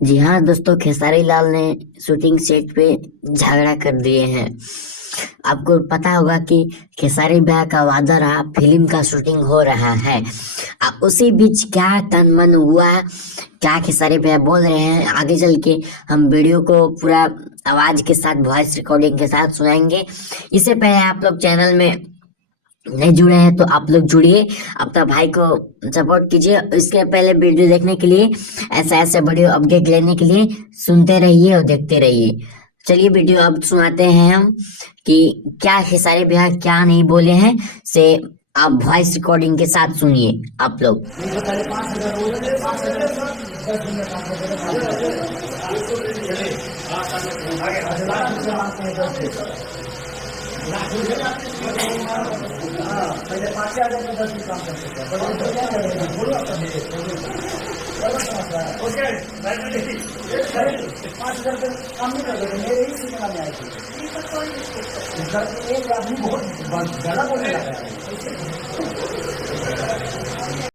जी हाँ दोस्तों, खेसारी लाल ने शूटिंग सेट पे झगड़ा कर दिए हैं। आपको पता होगा कि खेसारी ब्याह का वादा रहा, फिल्म का शूटिंग हो रहा है। अब उसी बीच क्या तन मन हुआ, क्या खेसारी भैया बोल रहे हैं, आगे चल के हम वीडियो को पूरा आवाज के साथ, वॉइस रिकॉर्डिंग के साथ सुनाएंगे। इससे पहले आप लोग चैनल में नहीं जुड़े हैं तो आप लोग जुड़िए, अपना भाई को सपोर्ट कीजिए। इसके पहले वीडियो देखने के लिए, ऐसा ऐसा वीडियो अपडेट लेने के लिए सुनते रहिए और देखते रहिए। चलिए वीडियो अब सुनाते हैं हम कि क्या खेसारी भैया क्या नहीं बोले हैं, से आप वॉइस रिकॉर्डिंग के साथ सुनिए आप लोग। पहले 5,000 में 10 काम कर सकते हैं, बोलो आपका ओके 5,000 काम नहीं कर देते, मेरे ही सीखना में आए थे। एक आदमी बहुत ज्यादा बोलने लगा है।